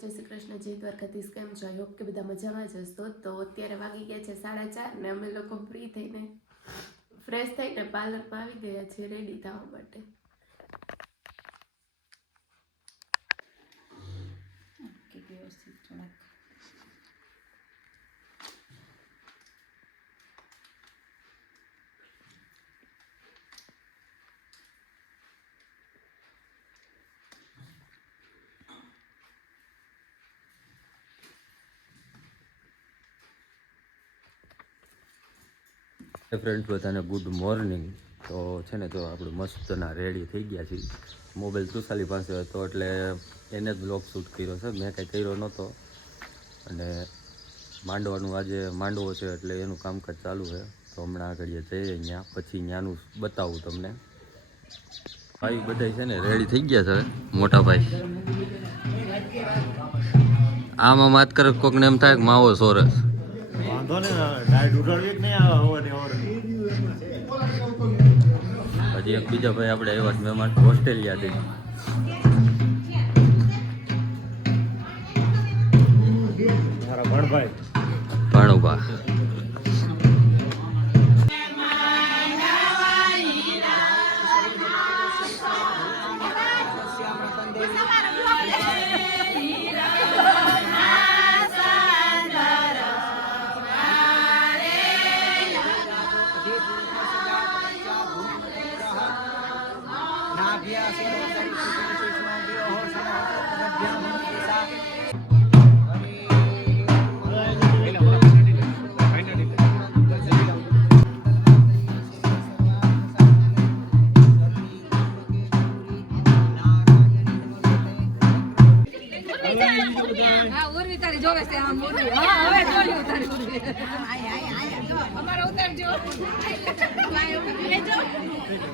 જય શ્રી કૃષ્ણ, જય દ્વારકાધીશ. કેમ છો? આઈ હોપ કે બધા મજામાં જ હશો. તો અત્યારે વાગી ગયા છે 4:30 ને અમે લોકો ફ્રી થઈને ફ્રેશ થઈને પાર્લરમાં આવી ગયા છીએ રેડી થવા માટે. ફ્રેન્ડ્સ બધાને ગુડ મોર્નિંગ. તો છે ને તો આપણે મસ્તના રેડી થઈ ગયા છીએ. મોબાઈલ તુષાલી પાસે હતો એટલે એને જ બ્લોગ શૂટ કર્યો છે, મેં કંઈ કર્યો નહોતો. અને માંડવાનું આજે માંડવો છે એટલે એનું કામકાજ ચાલુ છે. તો હમણાં આગળ જઈએ ત્યાં, પછી ત્યાંનું બતાવું તમને. ભાઈ બધા છે ને રેડી થઈ ગયા છે. મોટા ભાઈ આમાં વાત કરે કોકને એમ થાય કે માવો સોરસ. હજી એક બીજા ભાઈ આપણે આવ્યા છે મહેમાન ઓસ્ટ્રેલિયાથી. ભણુભા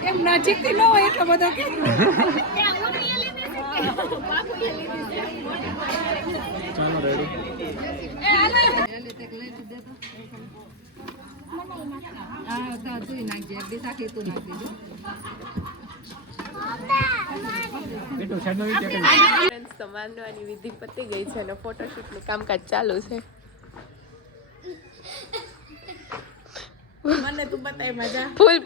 એમ નજીકથી ન હોય એટલો બધો કે ચાલો રેડી એ હાલે આ તો તું નાખજે બે સાખી તું નાખ દેજો ફ્રેન્ડ્સ, તો માંડવાની વિધિ પતી ગઈ છે અને ફોટોશૂટનું કામકાજ ચાલુ છે. મને તું બતાય મજા ફૂલ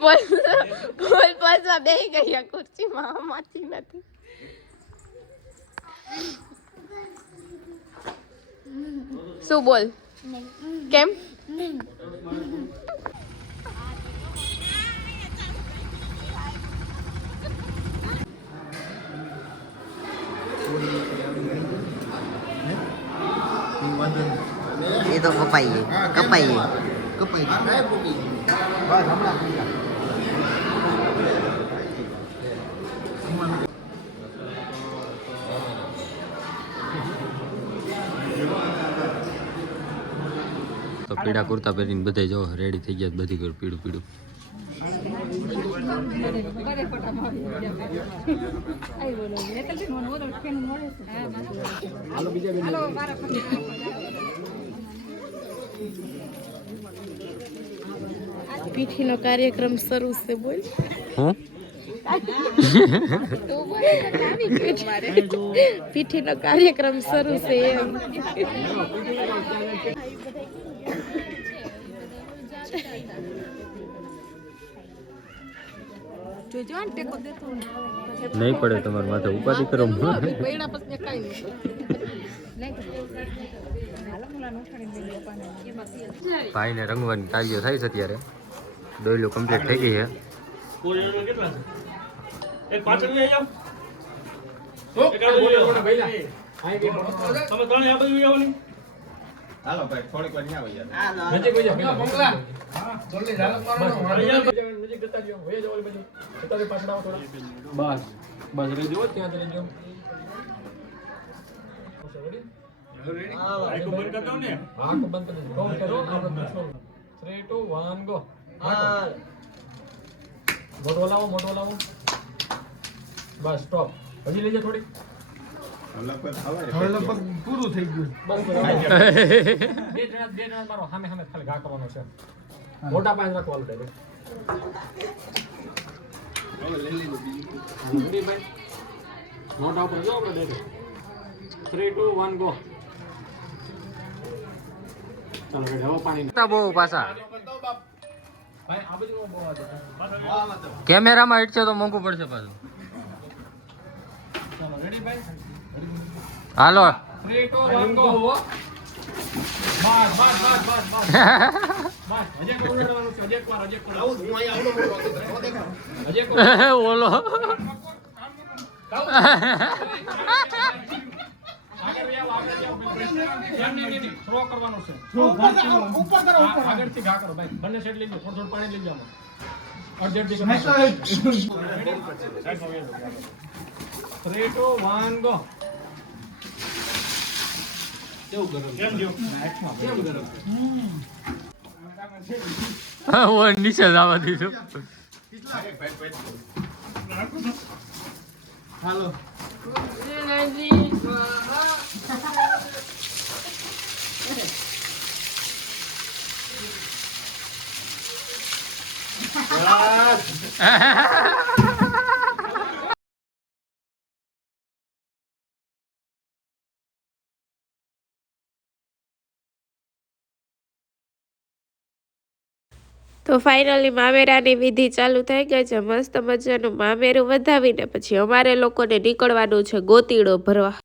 પોઝમાં બેહી ગયા ખુરશીમાં, આમાંથી નથી. શું બોલ? કેમ? એ તો કપાઈ તો પીળા કુર્તા પહેરીને બધા જો રેડી થઈ ગયા. બધી ઘર પીળું પીળું. પીઠીનો કાર્યક્રમ શરૂ છે. બોલ. પીઠીનો કાર્યક્રમ શરૂ છે એમ. નહીં પડે તમારે માથે ઉપાધિ કરો. ભાઈને રંગવાની કાર્ય થાય છે અત્યારે. દોયલું કમ્પ્લીટ થઈ ગઈ છે. હાલો ભાઈ થોડીક વાર ન્યા વઈ બસ રેડી જો ત્યાં રેડી આઈકો બંધ કરતા ને હા તો બંધ કરી દો કરો આપણે 3 2 1 ગો મોટો લાવો બસ સ્ટોપ હજી લેજે થોડી લગભગ પૂરું થઈ ગયું બસ બે જણા મારો સામે ખાલી ઘા કરવાનો છે મોટા પાંચ રાખવાનું છે હવે લઈ લીધું બીજું ભાઈ મોટા ઉપર જો આપણે 3 2 1 ગો. ચાલો રેડી હવે પાણી બહુ પાછા ભાઈ આ બધું બહુ હતો. કેમેરામાં હિટ છે તો મોંઘું પડશે પાછું. ચાલો રેડી ભાઈ. હાલો 3 2 1 ગો. બસ બસ બસ બસ બસ બસ હજે કોરવાનું છે. હજે કોર આવું હું અહીંયા આવડો મોટો દેખો હજે કોર ઓલો આગળ જાવ નહીં થ્રો કરવાનું છે. ઉપર કરો આગળથી ઘા કરો ભાઈ. બંને સાઈડ લઈ લો. થોડું પાણી લઈ જાવ. અડધી કરો. 3 2 1 ગો. કેવું ગરમ કેમ જો કેમ ગરમ ઓ નીચે જવા દીધું. હાલો તો ફાઇનલી મામેરાની વિધિ ચાલુ થઈ ગઈ છે. મસ્ત મજાનું મામેરું વધાવીને પછી અમારે લોકોને નીકળવાનું છે ગોતીડો ભરવા.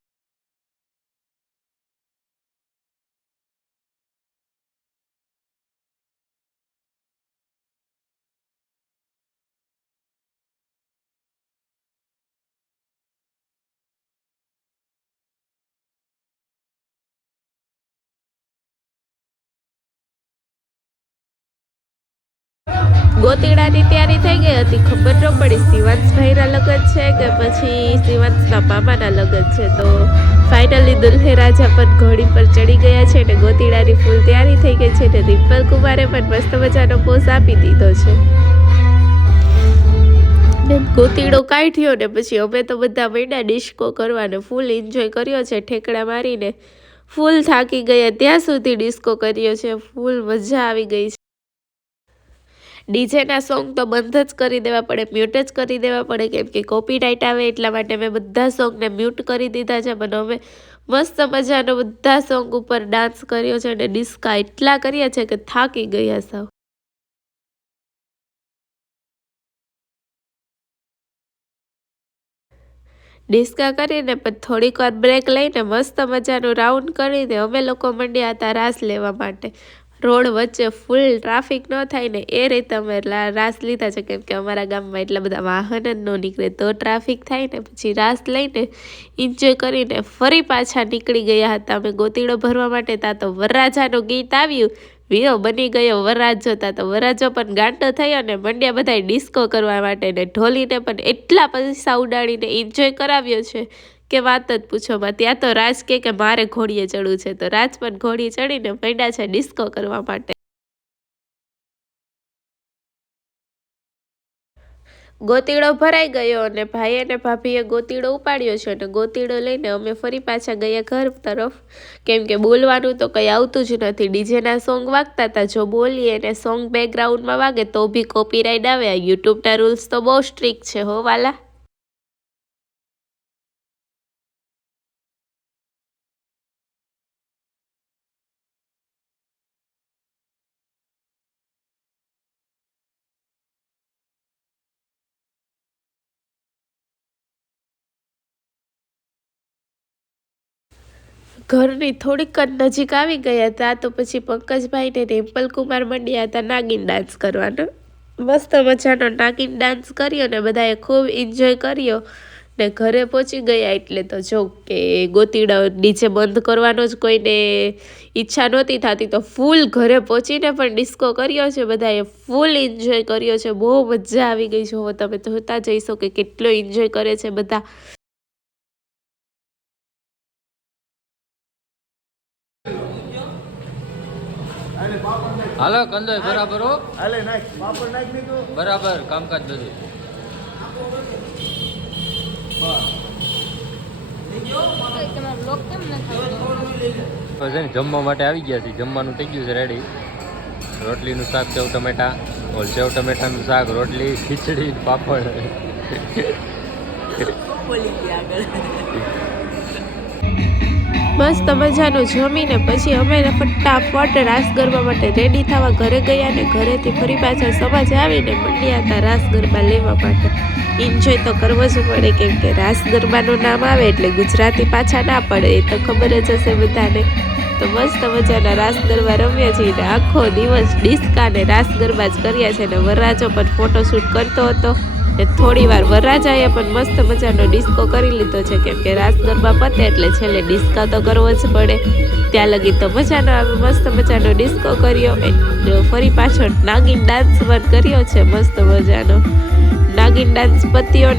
ગોતીડાની તૈયારી થઈ ગઈ હતી. ખબર ન પડી શિવાંશભાઈના લગ્ન છે કે પછી શિવાંશના મામાના લગ્ન છે. તો ફાઇનલી દુલ્હે રાજા પણ ઘોડી પર ચડી ગયા છે અને ગોતીડાની ફૂલ તૈયારી થઈ ગઈ છે. અને રિમ્પલ કુમારે પણ મસ્ત મજાનો પોઝ આપી દીધો છે. ગોતીડો કાઢ્યો ને પછી અમે તો બધા મહિના ડિસ્કો કરવાને ફૂલ એન્જોય કર્યો છે. ઠેકડા મારીને ફૂલ થાકી ગયા ત્યાં સુધી ડિસ્કો કર્યો છે. ફૂલ મજા આવી ગઈ છે. ડીજેના સોંગ તો બંધ જ કરી દેવા પડે, મ્યુટ જ કરી દેવા પડે, કેમ કે કોપીરાઇટ આવે એટલા માટે મેં બધા સોંગને મ્યુટ કરી દીધા છે. પણ અમે મસ્ત મજાનો બધા સોંગ ઉપર ડાન્સ કર્યો છે અને ડિસ્કા એટલા કર્યા છે કે થાકી ગયા સાવ. ડિસ્કા કરીને પણ થોડીક વાર બ્રેક લઈને મસ્ત મજાનું રાઉન્ડ કરીને અમે લોકો મંડ્યા હતા રાસ લેવા માટે. રોડ વચ્ચે ફૂલ ટ્રાફિક ન થાય ને એ રીતે અમે રાસ લીધા છે, કેમ કે અમારા ગામમાં એટલા બધા વાહન જ ન નીકળે તો ટ્રાફિક થાય ને. પછી રાસ લઈને એન્જોય કરીને ફરી પાછા નીકળી ગયા હતા અમે ગોતીડો ભરવા માટે. ત્યાં તો વરરાજાનું ગીત આવ્યું, વીરો બની ગયો વરરાજો. ત્યાં તો વરરાજો પણ ગાંડો થયો ને મંડ્યા બધા ડિસ્કો કરવા માટે ને ઢોલીને પણ એટલા પૈસા ઉડાડીને એન્જોય કરાવ્યો છે કે વાત જ પૂછોમાં. ત્યાં તો રાજ કે મારે ઘોડીએ ચડવું છે તો રાજ પણ ઘોડીએ ચડીને મંડ્યા છે ડિસ્કો કરવા માટે. ગોતીડો ભરાઈ ગયો અને ભાઈ અને ભાભીએ ગોતીડો ઉપાડ્યો છે અને ગોતીડો લઈને અમે ફરી પાછા ગયા ઘર તરફ, કેમ કે બોલવાનું તો કંઈ આવતું જ નથી. ડીજેના સોંગ વાગતા હતા, જો બોલીએ ને સોંગ બેકગ્રાઉન્ડમાં વાગે તો બી કોપીરાઇટ આવે. યુટ્યુબના રૂલ્સ તો બહુ સ્ટ્રિક્ટ છે હો વાલા. ઘરની થોડીક જ નજીક આવી ગયા હતા તો પછી પંકજભાઈ ને રિમ્પલ કુમાર મંડ્યા હતા નાગિન ડાન્સ કરવાનો. મસ્ત મજાનો નાગિન ડાન્સ કર્યો ને બધાએ ખૂબ એન્જોય કર્યો ને ઘરે પહોંચી ગયા. એટલે તો જો કે ગોતીડો ડીજે બંધ કરવાનો જ કોઈને ઈચ્છા નહોતી થતી તો ફૂલ ઘરે પહોંચીને પણ ડિસ્કો કર્યો છે. બધાએ ફૂલ એન્જોય કર્યો છે. બહુ મજા આવી ગઈ છે. હવે તમે જોતા જઈશો કે કેટલો એન્જોય કરે છે બધા. હાલો કંદોય બરાબર હો. હાલે નાખ પાપડ નાખ લીધું બરાબર કામકાજ બધું. જમવા માટે આવી ગયા છે. જમવાનું થઈ ગયું છે રેડી. રોટલીનું શાક, સેવ ટમેટા, સેવ ટમેટાનું શાક, રોટલી, ખીચડી, પાપડ. મસ્ત મજાનું જમીને પછી અમે ફટાફટ રાસ ગરબા માટે રેડી થવા ઘરે ગયા ને ઘરેથી ફરી પાછા સમાજે આવીને મંડ્યા હતા રાસ ગરબા લેવા માટે. એન્જોય તો કરવો જ પડે કેમ કે રાસ ગરબાનું નામ આવે એટલે ગુજરાતી પાછા ના પડે એ તો ખબર જ હશે બધાને. તો મસ્ત મજાના રાસ ગરબા રમ્યા છીએ ને આખો દિવસ ડિસ્કા ને રાસ ગરબા જ કર્યા છે ને વરરાજો પણ ફોટોશૂટ કરતો હતો ને થોડી વાર વરરાજાએ પણ મસ્ત મજાનો ડિસ્કો કરી લીધો છે કેમ કે રાસ ગરબા પતે એટલે છેલ્લે ડિસ્કા તો કરવો જ પડે. ત્યાં લગી તો મજાનો આવે મસ્ત મજાનો ડિસ્કો કર્યો ફરી પાછળ નાગિન ડાન્સ પણ કર્યો છે મસ્ત મજાનો. નાગિન ડાન્સ પત્યો